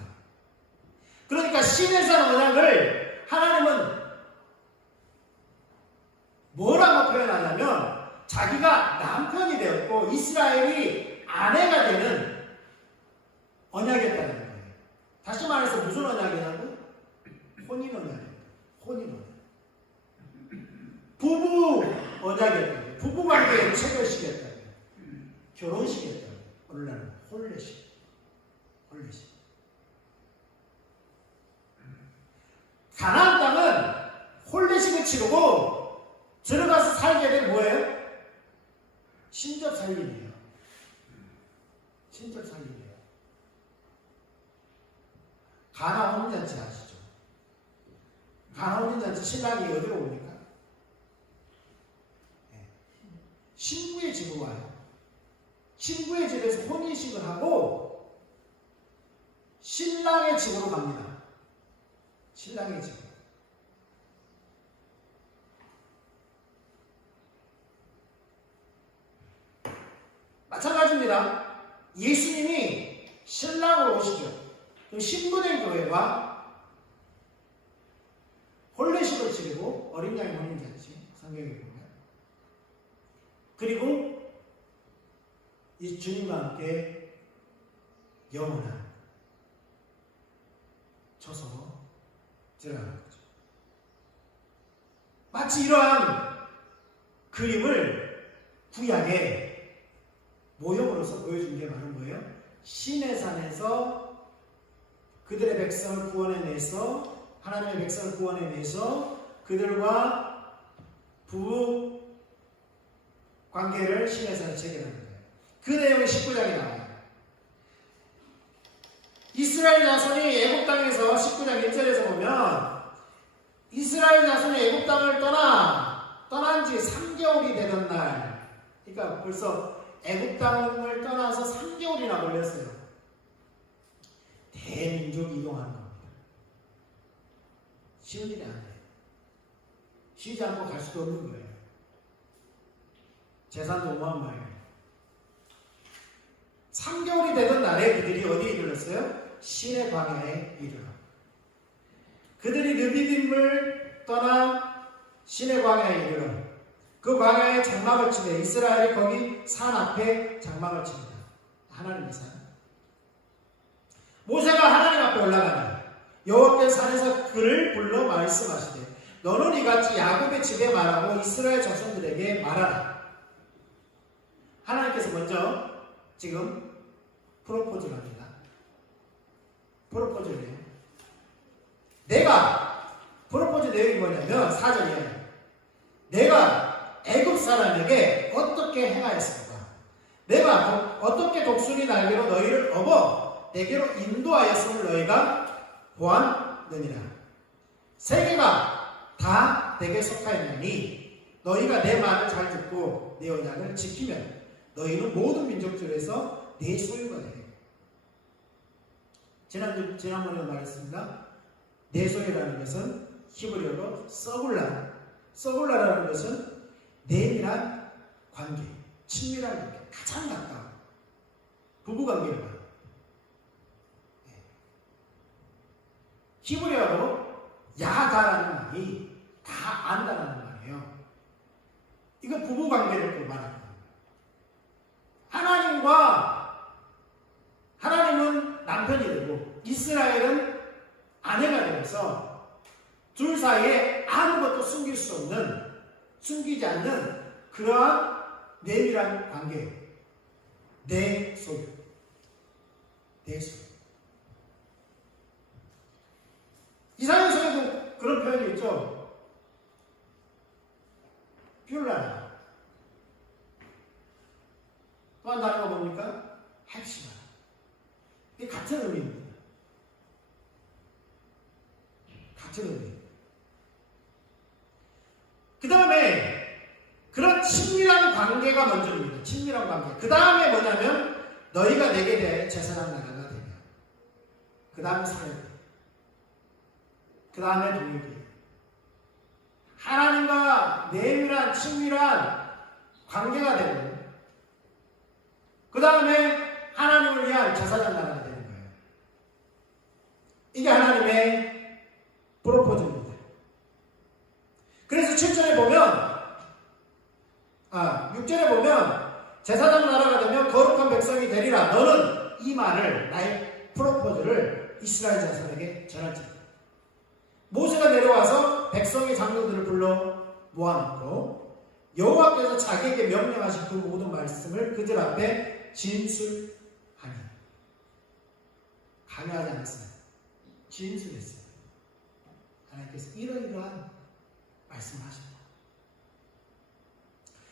그러니까 시내산 언약을 하나님은 뭐라고 표현하냐면 자기가 남편이 되었고 이스라엘이 아내가 되는 언약이었다는 거예요. 다시 말해서 무슨 언약이냐고? 혼인 언약이에요. 혼인 언약. 부부 언약이었다고요. 부부관계를 체결시켰다고요. 결혼식이었다고요. 오늘날은 홀례식. 가나안 땅은 홀례식을 치르고 들어가서 살게 된 뭐예요? 신접 살림이에요. 가나 혼인잔치 아시죠? 가나 혼인잔치 신랑이 어디로 옵니까? 친구의 집으로 와요. 친구의 집에서 혼인식을 하고 신랑의 집으로 갑니다. 신랑의 집. 마찬가지입니다. 예수님이 신랑으로 오시죠. 그럼 신부된 교회와 혼례식을 치르고 어린 양의 혼인잔치 성경에 보면, 그리고 이 주님과 함께 영원한 초소로 들어가는 거죠. 마치 이러한 그림을 구약에 모형으로서 보여준 게 바로 뭐예요? 시내산에서 그들의 백성을 구원해내서, 하나님의 백성을 구원해내서 그들과 부부 관계를 시내산에 체결하는 거예요. 그 내용이 19장에 나와요. 이스라엘 자손이 애굽 땅에서 19장 1절에서 보면, 이스라엘 자손이 애굽 땅을 떠난 지 3개월이 되던 날, 그러니까 벌써 애굽 땅을 떠나서 3개월이나 걸렸어요. 대민족 이동하는 겁니다. 쉬운 일이 아니에요. 쉬지 않고 갈 수도 없는 거예요. 재산도 어마어마해요. 3개월이 되던 날에 그들이 어디에 이르렀어요? 시내 광야에 이르러. 그들이 르비딤을 떠나 시내 광야에 이르러 그 광야에 장막을 치되, 이스라엘이 거기 산 앞에 장막을 칩니다. 하나님의 산. 모세가 하나님 앞에 올라가니 여호와께서 산에서 그를 불러 말씀하시되, 너는 이같이 야곱의 집에 말하고 이스라엘 자손들에게 말하라. 하나님께서 먼저 지금 프로포즈를 합니다. 프로포즈를 해요. 내가 프로포즈 내용이 뭐냐면 4절이에요. 내가 애굽 사람에게 어떻게 행하였습니까? 내가 어떻게 독수리 날개로 너희를 업어 내게로 인도하였음을 너희가 보았느니라. 세계가 다 내게 속하였느니 너희가 내 말을 잘 듣고 내 언약을 지키면 너희는 모든 민족 중에서 내 소유가 되게. 지난번에 말했습니다. 내 소유라는 것은 히브리어로 서굴라라는 것은 내밀한 관계, 친밀한 관계, 가장 가까운 부부관계를 말해요. 히브리어로 야가라는 말이 다 안다라는 말이에요. 이거 부부관계를 또 말합니다. 하나님은 남편이 되고 이스라엘은 아내가 되면서 둘 사이에 아무것도 숨기지 않는 그러한 내밀한 관계, 내 소유. 이사야서에도 그런 표현이 있죠. 뷰라. 또 한 단어가 뭡니까? 핵심화. 이게 같은 의미입니다. 같은 의미. 그 다음에 그런 친밀한 관계가 먼저입니다. 친밀한 관계. 그 다음에 뭐냐면 너희가 내게 대해 제사장 나라가 되며, 그 다음에 사회, 그 다음에 동역이. 하나님과 내밀한 친밀한 관계가 되고, 그 다음에 하나님을 위한 제사장 나라가 되는 거예요. 이게 하나님의 프로포즈입니다. 그래서 7절에 보면, 6절에 보면 제사장 나라가 되면 거룩한 백성이 되리라. 너는 이 말을, 나의 프로포즈를 이스라엘 자손에게 전할지어다. 모세가 내려와서 백성의 장로들을 불러 모아놓고 여호와께서 자기에게 명령하신 그 모든 말씀을 그들 앞에 진술하니. 강요하지 않았어요. 진술했어요. 하나님께서 이러이러한 말씀을 하셨다.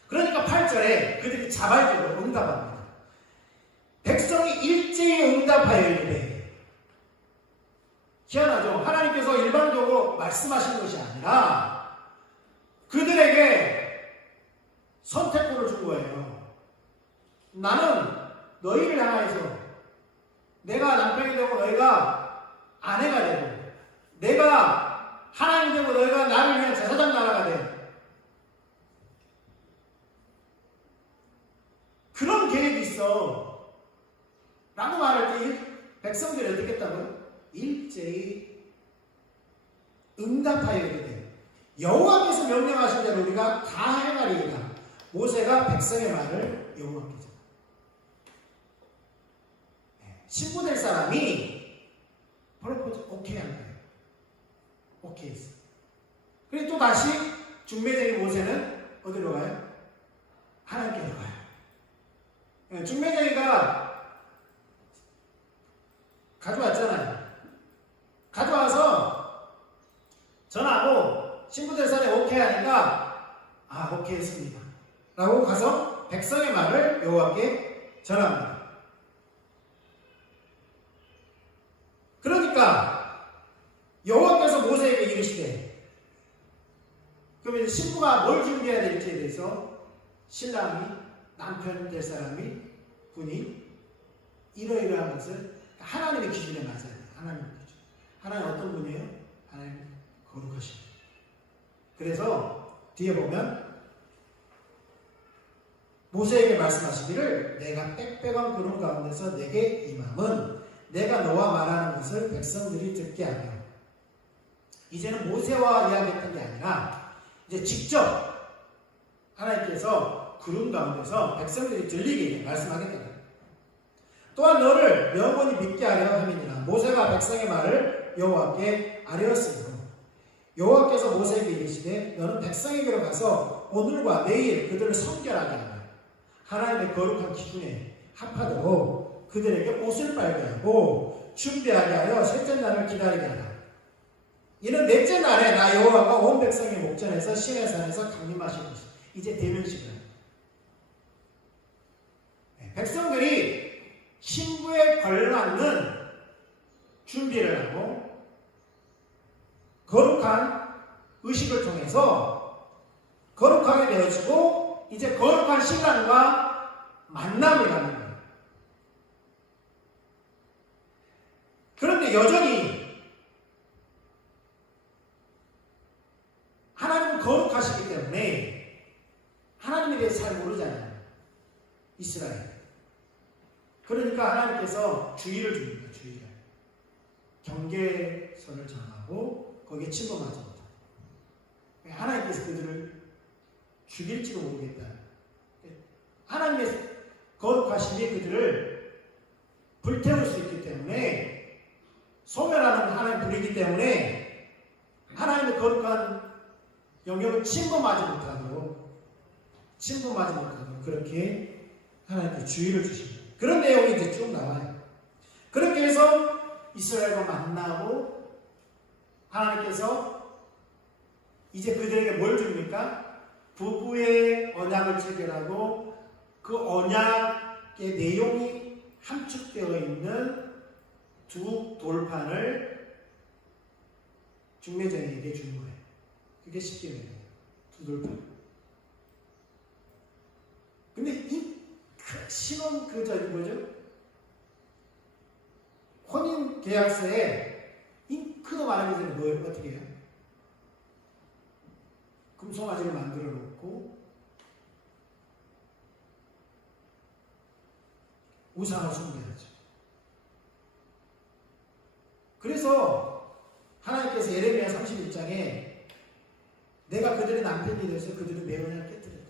그러니까 8절에 그들이 자발적으로 응답합니다. 백성이 일제히 응답하여 이르되. 희한하죠. 하나님께서 일반적으로 말씀하신 것이 아니라 그들에게 선택권을 준 거예요. 나는 너희를 향해서 내가 남편이 되고 너희가 아내가 되고 내가 하나님 되고 너희가 나를 위한 제사장 나라가 돼. 그런 계획이 있어. 라고 말할 때 백성들이 어떻게 했다고요? 일제히 응답하여야 돼. 여호와께서 명령하신 대로 우리가 다 행하리이다. 모세가 백성의 말을 여호와께 전하. 신부될 사람이 프로포즈 오케이 한 거예요. 오케이 했어. 그리고 또 다시 중매쟁이 모세는 어디로 가요? 하나님께로 가요. 중매쟁이가 가져왔잖아요. 가져와서 전하고 신부될 사람이 오케이 하니까 오케이 했습니다. 라고 가서 백성의 말을 여호와께 전합니다. 그러니까 여호와께서 모세에게 이르시되, 그러면 이제 신부가 뭘 준비해야 될지에 대해서 신랑이, 남편 될 사람이, 분이 이러이러한 것을 하나님의 기준에 맞아야 돼요. 하나님의 기준. 하나님 어떤 분이에요? 하나님 거룩하신 분. 그래서 뒤에 보면 모세에게 말씀하시기를 내가 빽빽한 구름 가운데서 내게 임함은 내가 너와 말하는 것을 백성들이 듣게 하며, 이제는 모세와 이야기했던 게 아니라 이제 직접 하나님께서 구름 가운데서 백성들이 들리게 말씀하겠다. 또한 너를 영원히 믿게 하려 함이니라. 모세가 백성의 말을 여호와께 아뢰었으므로 여호와께서 모세에게 이르시되 너는 백성에게로 가서 오늘과 내일 그들을 성결하게 하라. 하나님의 거룩한 기준에 합하도록 그들에게 옷을 빨게 하고 준비하게 하여 셋째 날을 기다리게 하라. 이는 넷째 날에 나 여호와가 온 백성의 목전에서 시내산에서 강림하실 것이다. 이제 대면식을 합니다. 백성들이 신부에 걸맞는 준비를 하고 거룩한 의식을 통해서 거룩하게 되어지고 이제 거룩한 신랑과 만남을 갖는 거예요. 그런데 여전히 하나님은 거룩하시기 때문에 하나님에 대해서 잘 모르잖아요. 이스라엘. 그러니까 하나님께서 주의를 줍니다. 주의를. 경계선을 정하고 거기에 침범하지 못하고. 하나님께서 그들을 죽일지도 모르겠다. 하나님의 거룩하심이 그들을 불태울 수 있기 때문에, 소멸하는 하나님 불이기 때문에 하나님의 거룩한 영역을 침범하지 못하도록 그렇게 하나님께 주의를 주십니다. 그런 내용이 이제 쭉 나와요. 그렇게 해서 이스라엘과 만나고 하나님께서 이제 그들에게 뭘 줍니까? 부부의 언약을 체결하고 그 언약의 내용이 함축되어 있는 두 돌판을 중매쟁이에게 주는 거예요. 그게 쉽게 말해요. 두 돌판. 근데 이 신혼 뭐죠? 혼인 계약서에 잉크도 말하기 전에 뭘 어떻게 해요? 금송아지를 만들어 놓고 우상을 숭배하죠. 그래서 하나님께서 예레미야 31장에 내가 그들의 남편이 되어서 그들의 내 언약을 깨뜨렸다.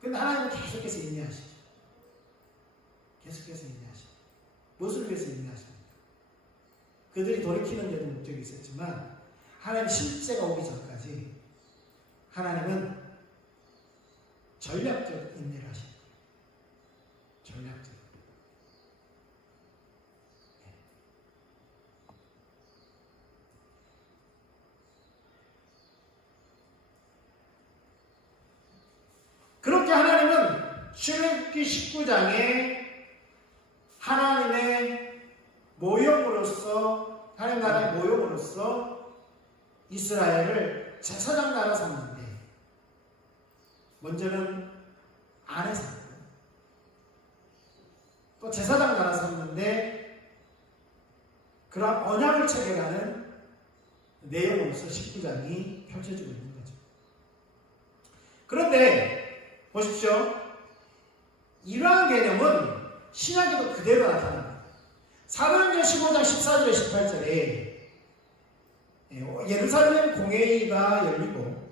근데 하나님은 계속해서 인내하시죠. 계속해서 인내하시죠. 무엇을 위해서 인내하십니까? 그들이 돌이키는 데도 목적이 있었지만 하나님 실제가 오기 전까지 하나님은 전략적 인내를 하십니다. 전략적. 그렇게 하나님은 출애굽기 19장에 하나님의 모형으로서, 하나님 나라의 모형으로서 이스라엘을 제사장 나라 삼는데, 먼저는 안에 살고 또 제사장 나라 섰는데 그런 언약을 체결하는 내용으로서 19장이 펼쳐지고 있는 거죠. 그런데 보십시오. 이러한 개념은 신약에도 그대로 나타납니다. 사도행전 15장 14절 18절에 예루살렘 공회의가 열리고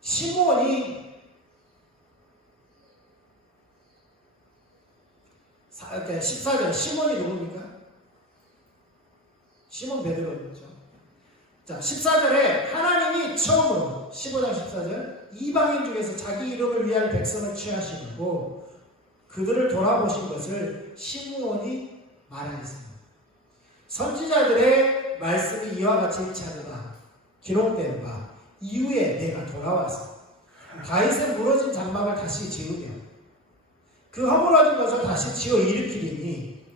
시몬이 14절 시몬이 누굽니까? 시몬 베드로였죠. 자, 14절에 하나님이 처음으로 15장 14절 이방인 중에서 자기 이름을 위할 백성을 취하시고 그들을 돌아보신 것을 시므온이 말하였습니다. 선지자들의 말씀이 이와 같이 일치하도다 기록된 바 이후에 내가 돌아와서 다윗의 무너진 장막을 다시 지으며 그 허물어진 것을 다시 지어 일으키리니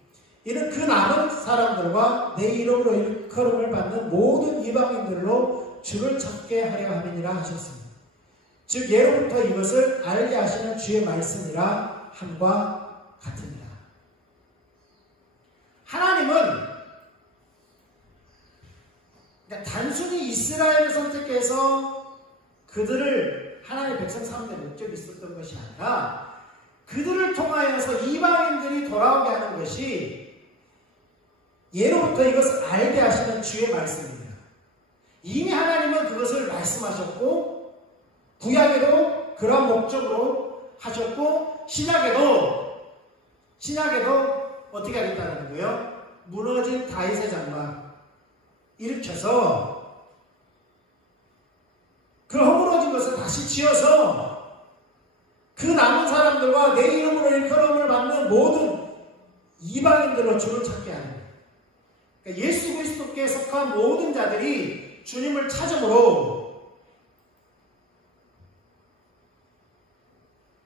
이는 그 남은 사람들과 내 이름으로 일컬음을 받는 모든 이방인들로 주를 찾게 하려 함이니라 하셨습니다. 즉 예로부터 이것을 알게 하시는 주의 말씀이라 함과 같으니라. 하나님은 단순히 이스라엘을 선택해서 그들을 하나님의 백성 삼는 목적이 있었던 것이 아니라 그들을 통하여서 이방인들이 돌아오게 하는 것이 예로부터 이것을 알게 하시는 주의 말씀입니다. 이미 하나님은 그것을 말씀하셨고 구약에도 그런 목적으로 하셨고 신약에도 어떻게 하겠다는 거예요? 무너진 다윗의 장막 일으켜서 그 허물어진 것을 다시 지어서 그 남은 사람들과 내 이름으로 일컬음을 받는 모든 이방인들로 주를 찾게 하는 거예요. 그러니까 예수 그리스도께 속한 모든 자들이 주님을 찾음으로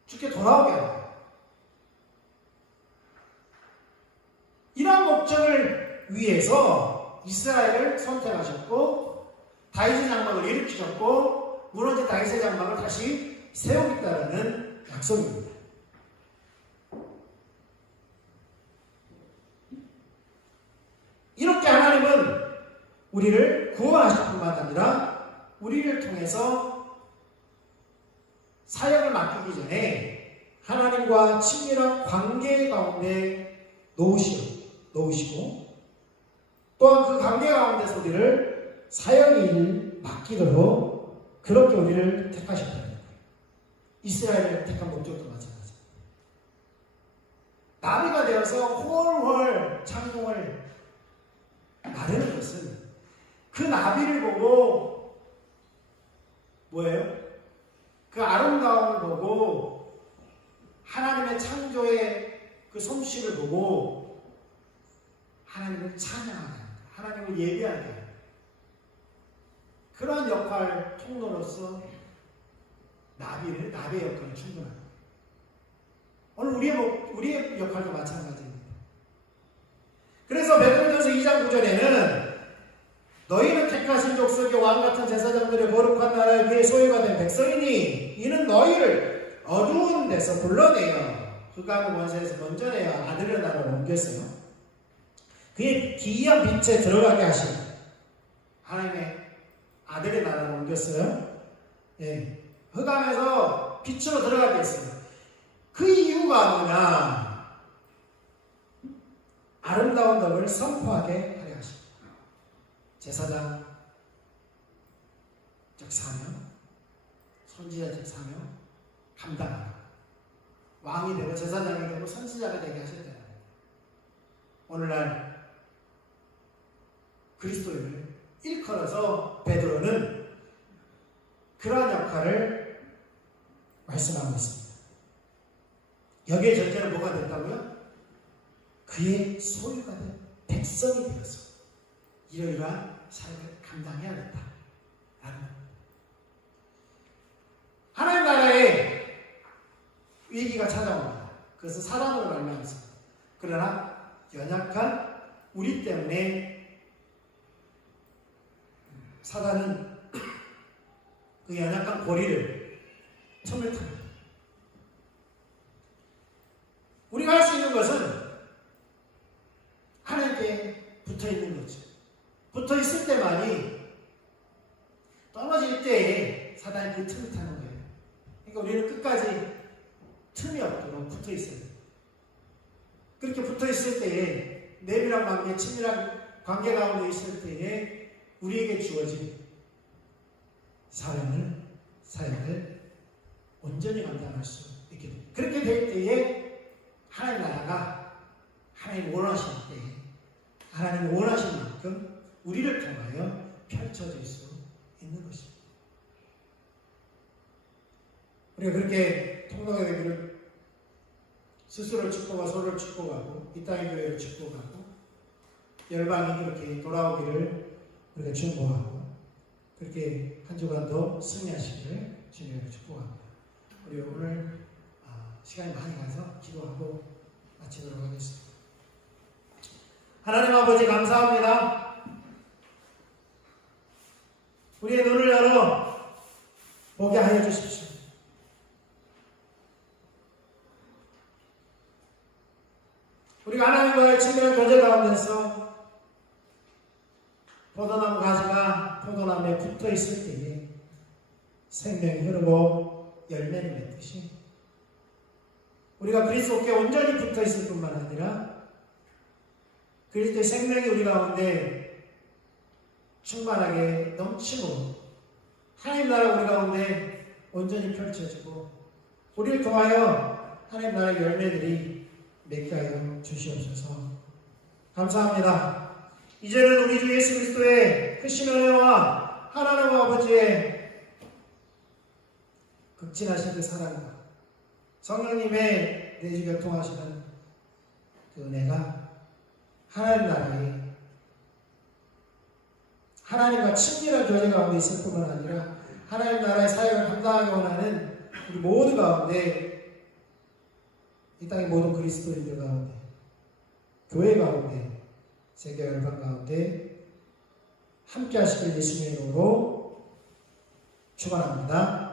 주께 돌아오게 하는 거예요. 이러한 목적을 위해서 이스라엘을 선택하셨고 다윗의 장막을 일으키셨고 무너진 다윗의 장막을 다시 세우겠다는 약속입니다. 이렇게 하나님은 우리를 구원하실 뿐만 아니라 우리를 통해서 사역을 맡기기 전에 하나님과 친밀한 관계 가운데 놓으시고 또한 그 관계 가운데서 우리를 사역의 일을 맡기도록 그렇게 우리를 택하셨다는 거예요. 이스라엘을 택한 목적도 마찬가지입니다. 나비가 되어서 훨훨 창공을 나르는 것은 그 나비를 보고 뭐예요? 그 아름다움을 보고 하나님의 창조의 그 솜씨를 보고 하나님을 찬양하는 하나님을 예배하게 하는 그런 역할 통로로서 나비의 역할을 충분합니다. 오늘 우리의 역할도 마찬가지입니다. 그래서 베드로전서 2장 9절에는 너희는 택하신 족속의 왕같은 제사장들의 거룩한 나라의 그의 소유가 된 백성이니 이는 너희를 어두운 데서 불러내어 흑암의 원세에서 건져내어 아들의 나라로 옮겼어요. 그의 기이한 빛에 들어가게 하신 하나님의 아들의 나라로 옮겼어요. 예. 흑암에서 빛으로 들어가게 했어요. 그 이유가 뭐냐? 아름다운 덕을 선포하게 하려 하십니다. 제사장적 사명, 선지자적 사명 감당하라. 왕이 되고 제사장이 되고 선지자가 되게 하셨다. 오늘날 그리스도인을 일컬어서 베드로는 그러한 역할을 말씀하고 있습니다. 여기에 절제는 뭐가 됐다고요? 그의 소유가 된 백성이 되어서 이러이러한 사역을 감당해야겠다. 하나님 나라에 위기가 찾아옵니다. 그것은 사람으로 말미암습니다. 그러나 연약한 우리 때문에 사단은 그 연약한 고리를 틈을 타는 거예요. 우리가 할 수 있는 것은 하나님께 붙어 있는 거죠. 붙어 있을 때만이 떨어질 때에 사단이 그 틈을 타는 거예요. 그러니까 우리는 끝까지 틈이 없도록 붙어 있어야 돼요. 그렇게 붙어 있을 때에 내밀한 관계, 친밀한 관계 가운데 있을 때에 우리에게 주어진 사역을 온전히 감당할 수 있게 됩니다. 그렇게 될 때에 하나님 나라가 하나님 원하시는 때에 하나님 원하시는 만큼 우리를 통하여 펼쳐질 수 있는 것입니다. 우리가 그렇게 통독의 되기를 스스로를 축복하고 서로를 축복하고 이 땅의 교회를 축복하고 열방이 그렇게 돌아오기를 우리가 중보하고 그렇게 한 주간도 승리하시기를 주님으로 축복합니다. 우리 오늘 시간이 많이 가서 기도하고 마치도록 하겠습니다. 하나님 아버지 감사합니다. 우리의 눈을 열어 보게 하여 주십시오. 우리가 하나님과의 친밀한 교제 가운데서 포도나무 가지가 포도나무에 붙어 있을 때에 생명이 흐르고 열매를 맺듯이 우리가 그리스도께 온전히 붙어 있을 뿐만 아니라 그리스도의 생명이 우리 가운데 충만하게 넘치고 하나님 나라 우리 가운데 온전히 펼쳐지고 우리를 통하여 하나님 나라의 열매들이 맺게 하여 주시옵소서. 감사합니다. 이제는 우리 주 예수 그리스도의 크신 은혜와 하나님 아버지의 극진하신 그 사랑과 성령님의 내주 교통하시는 그 은혜가 하나님 나라의 하나님과 친밀한 교제 가운데 있을 뿐만 아니라 하나님 나라의 사역을 감당하기 원하는 우리 모두 가운데 이 땅의 모든 그리스도인들 가운데 교회 가운데 세계 열방 가운데 함께 하시길 예수님의 이름으로 축원합니다.